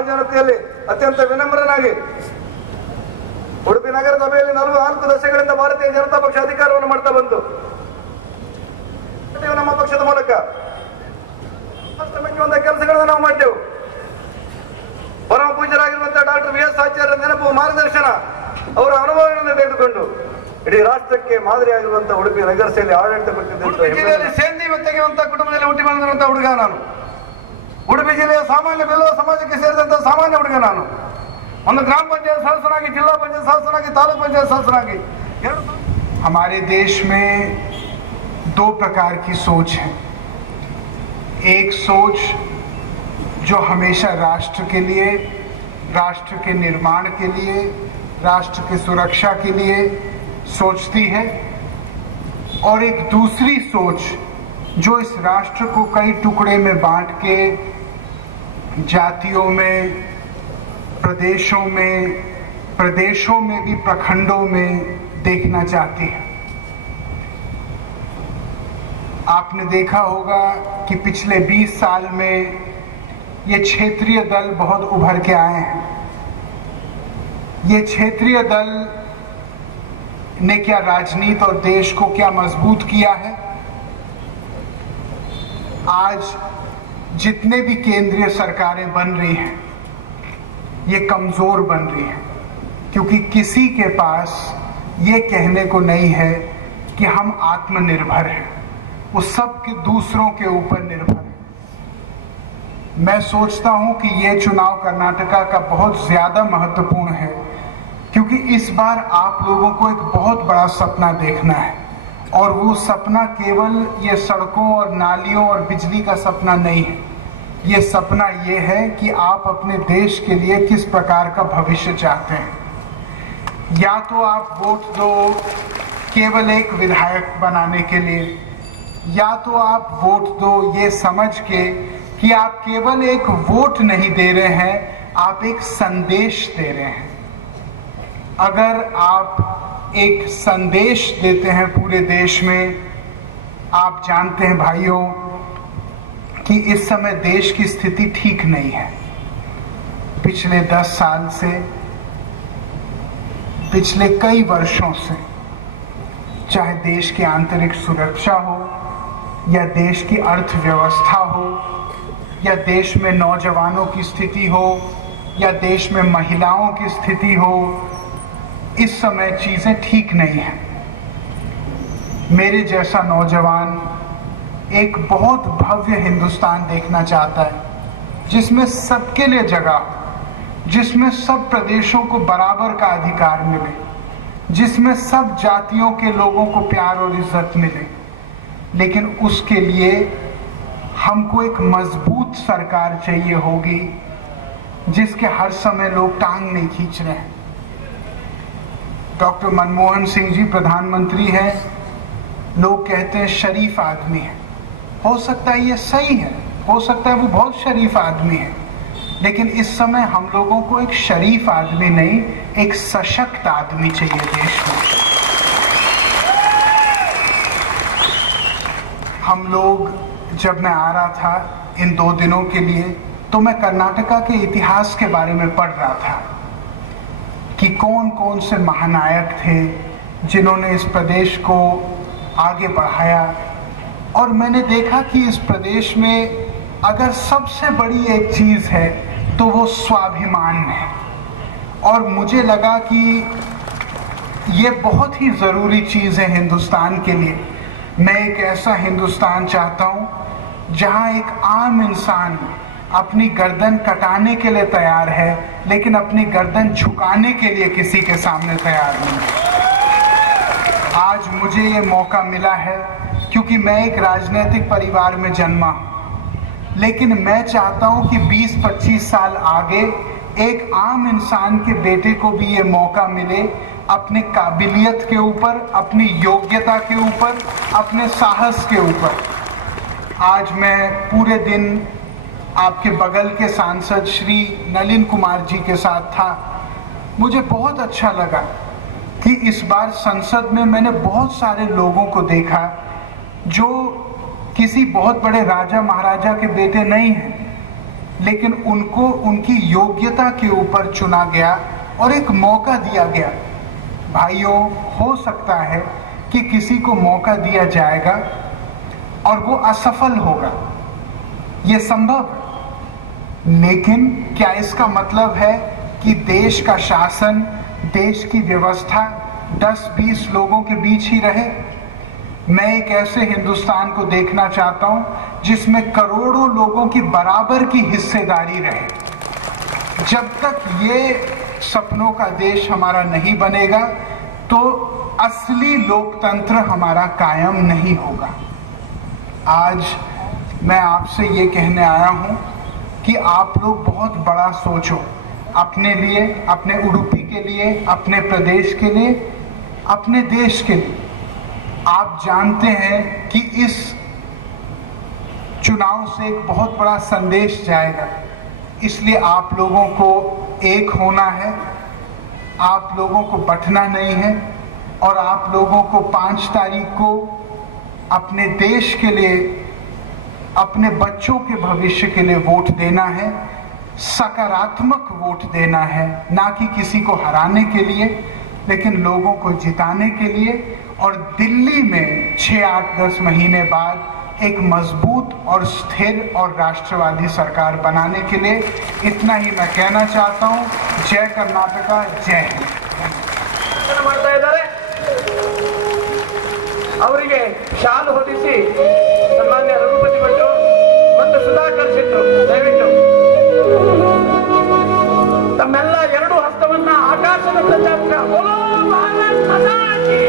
ಮಹಾಜನತೆಯಲ್ಲಿ ಅತ್ಯಂತ ವಿನಮ್ರನಾಗಿ ಉಡುಪಿ ನಗರಸಭೆಯಲ್ಲಿ 44 ದಶಕಗಳಿಂದ ಭಾರತೀಯ ಜನತಾ ಪಕ್ಷ ಅಧಿಕಾರವನ್ನು ಮಾಡ್ತಾ ಬಂತು. ನಮ್ಮ ಪಕ್ಷದ ಮೂಲಕ ಒಂದು ಕೆಲಸಗಳನ್ನು ನಾವು ಮಾಡಿದೆವು. ಪರಮ ಪೂಜ್ಯರಾಗಿರುವಂತಹ ಡಾಕ್ಟರ್ ವಿ ಎಸ್ ಆಚಾರ್ಯ ನೆನಪು, ಮಾರ್ಗದರ್ಶನ, ಅವರ ಅನುಭವಗಳನ್ನು ತೆಗೆದುಕೊಂಡು ಇಡೀ ರಾಷ್ಟ್ರಕ್ಕೆ ಮಾದರಿಯಾಗಿರುವಂತಹ ಉಡುಪಿ ನಗರಸಭೆಯಲ್ಲಿ ಆಡಳಿತ ಕೊಟ್ಟಿದ್ದೆ. ಸೇಂದಿ ತೆಗೆಯುವಂತಹ ಕುಟುಂಬದಲ್ಲಿ ಹುಟ್ಟಿ ಬಂದಿರುವಂತಹ ಹುಡುಗ ನಾನು. ಉಡುಪಿ ಜಿಲ್ಲೆಯ ಸಾಮಾನ್ಯ ಬೆಲ್ಲವ ಸಮಾಜಕ್ಕೆ ಸೇರಿದಂತಹ ಸಾಮಾನ್ಯ ಹುಡುಗ ನಾನು. ಒಂದು ಗ್ರಾಮ पंचायत सदस्यनागी, जिला पंचायत सदस्यनागी, तालुक पंचायत सदस्यनागी. हमारे देश में दो प्रकार की सोच है. एक सोच जो हमेशा राष्ट्र के लिए, राष्ट्र के निर्माण के लिए, राष्ट्र की सुरक्षा के लिए सोचती है, और एक दूसरी सोच जो इस राष्ट्र को कई टुकड़े में बांट के जातियों में, प्रदेशों में भी प्रखंडों में देखना चाहती है. आपने देखा होगा कि पिछले 20 साल में ये क्षेत्रीय दल बहुत उभर के आए हैं. ये क्षेत्रीय दल ने क्या राजनीति और देश को क्या मजबूत किया है. आज जितने भी केंद्रीय सरकारें बन रही हैं ये कमजोर बन रही है, क्योंकि किसी के पास ये कहने को नहीं है कि हम आत्मनिर्भर हैं. वो सब के दूसरों के ऊपर निर्भर है. मैं सोचता हूं कि ये चुनाव कर्नाटका का बहुत ज्यादा महत्वपूर्ण है, क्योंकि इस बार आप लोगों को एक बहुत बड़ा सपना देखना है. और वो सपना केवल ये सड़कों और नालियों और बिजली का सपना नहीं है. ये सपना ये है कि आप अपने देश के लिए किस प्रकार का भविष्य चाहते हैं. या तो आप वोट दो केवल एक विधायक बनाने के लिए, या तो आप वोट दो ये समझ के कि आप केवल एक वोट नहीं दे रहे हैं, आप एक संदेश दे रहे हैं. अगर आप एक संदेश देते हैं पूरे देश में, आप जानते हैं भाइयों कि इस समय देश की स्थिति ठीक नहीं है. पिछले 10 साल से, पिछले कई वर्षों से, चाहे देश की आंतरिक सुरक्षा हो, या देश की अर्थव्यवस्था हो, या देश में नौजवानों की स्थिति हो, या देश में महिलाओं की स्थिति हो, इस समय चीजें ठीक नहीं है. मेरे जैसा नौजवान एक बहुत भव्य हिंदुस्तान देखना चाहता है, जिसमें सबके लिए जगह, जिसमें सब प्रदेशों को बराबर का अधिकार मिले, जिसमें सब जातियों के लोगों को प्यार और इज्जत मिले. लेकिन उसके लिए हमको एक मजबूत सरकार चाहिए होगी, जिसके हर समय लोग टांग नहीं खींच रहे हैं. डॉक्टर मनमोहन सिंह जी प्रधानमंत्री हैं. लोग कहते हैं शरीफ आदमी है. हो सकता है ये सही है, हो सकता है वो बहुत शरीफ आदमी है, लेकिन इस समय हम लोगों को एक शरीफ आदमी नहीं, एक सशक्त आदमी चाहिए देश में. हम लोग, जब मैं आ रहा था इन 2 दिनों के लिए, तो मैं कर्नाटका के इतिहास के बारे में पढ़ रहा था कि कौन कौन से महानायक थे जिन्होंने इस प्रदेश को आगे बढ़ाया. और मैंने देखा कि इस प्रदेश में अगर सबसे बड़ी एक चीज है तो वो स्वाभिमान है. और मुझे लगा कि ये बहुत ही जरूरी चीज है हिंदुस्तान के लिए. मैं एक ऐसा हिंदुस्तान चाहता हूं जहां एक आम इंसान अपनी गर्दन कटाने के लिए तैयार है, लेकिन अपनी गर्दन झुकाने के लिए किसी के सामने तैयार नहीं. आज मुझे ये मौका मिला है क्योंकि मैं एक राजनीतिक परिवार में जन्मा हूं, लेकिन मैं चाहता हूं कि 20-25 साल आगे एक आम इंसान के बेटे को भी ये मौका मिले, अपने काबिलियत के ऊपर, अपनी योग्यता के ऊपर, अपने साहस के ऊपर. आज मैं पूरे दिन आपके बगल के सांसद श्री नलिन कुमार जी के साथ था. मुझे बहुत अच्छा लगा कि इस बार संसद में मैंने बहुत सारे लोगों को देखा जो किसी बहुत बड़े राजा महाराजा के बेटे नहीं हैं, लेकिन उनको उनकी योग्यता के ऊपर चुना गया और एक मौका दिया गया। भाइयों, हो सकता है कि किसी को मौका दिया जाएगा और वो असफल होगा, ये संभव है, लेकिन क्या इसका मतलब है कि देश का शासन, देश की व्यवस्था 10-20 लोगों के बीच ही रहे? मैं एक ऐसे हिंदुस्तान को देखना चाहता हूं जिसमें करोड़ों लोगों की बराबर की हिस्सेदारी रहे। जब तक ये सपनों का देश हमारा नहीं बनेगा तो असली लोकतंत्र हमारा कायम नहीं होगा। आज मैं आपसे ये कहने आया हूं कि आप लोग बहुत बड़ा सोचो, अपने लिए, अपने उडुपी के लिए, अपने प्रदेश के लिए, अपने देश के लिए। आप जानते हैं कि इस चुनाव से एक बहुत बड़ा संदेश जाएगा, इसलिए आप लोगों को एक होना है, आप लोगों को बंटना नहीं है और आप लोगों को 5 तारीख को अपने देश के लिए, अपने बच्चों के भविष्य के लिए वोट देना है, सकारात्मक वोट देना है, ना कि किसी को हराने के लिए, लेकिन लोगों को जिताने के लिए। और दिल्ली में 6-8-10 महीने बाद एक मजबूत और स्थिर और राष्ट्रवादी सरकार बनाने के लिए, इतना ही मैं कहना चाहता हूं। जय कर्नाटका, जय हिंद। ಮಾಡ್ತಾ ಇದ್ದಾರೆ ಅವರಿಗೆ ಶಾಲು ಹೊದಿಸಿ ಸನ್ಮಾನ್ಯ ರಘುಪತಿ ಭಟ್ರು ಮತ್ತು ಸುಧಾಕರ್ ಶೆಟ್ಟರು ದಯವಿಟ್ಟು ತಮ್ಮೆಲ್ಲ ಎರಡು ಹಸ್ತವನ್ನ ಆಕಾಶದ ಪ್ರಜಾಪುರ ಬೋಲೋ ಭಾರತ್ ಮಾತಾ ಕಿ